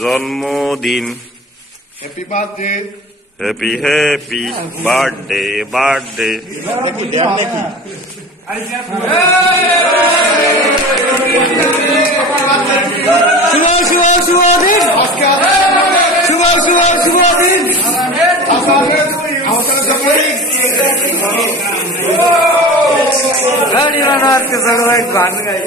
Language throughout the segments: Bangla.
জন্মদিন। Happy birthday. Happy happy birthday birthday. শুভ শুভ শুভ দিন, শুভ শুভ শুভ দিন। গান গাই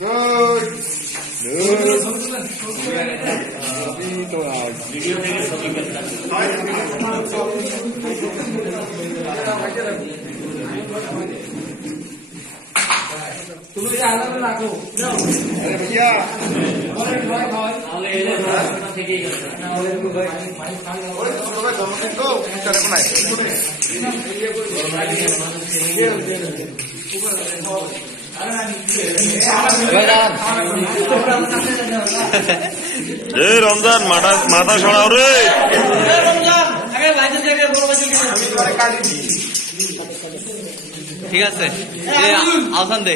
Good. তুমি আলাদা রাখো भैया রমজান মাথা সরাও রে। ঠিক আছে আসান দে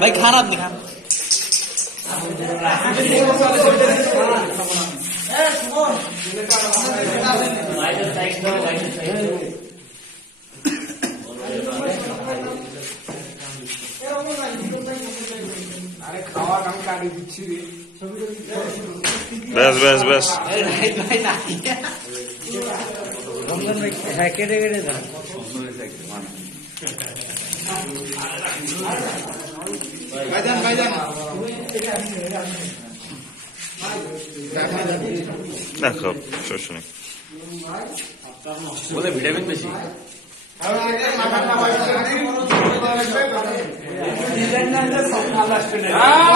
ভাই, খারাপ না বেশ বেশ বেশ। হ্যাঁ, কেটে কেটে দাও। দেখো শস্য নেই বলে ভিটামিন বেশি। Ah!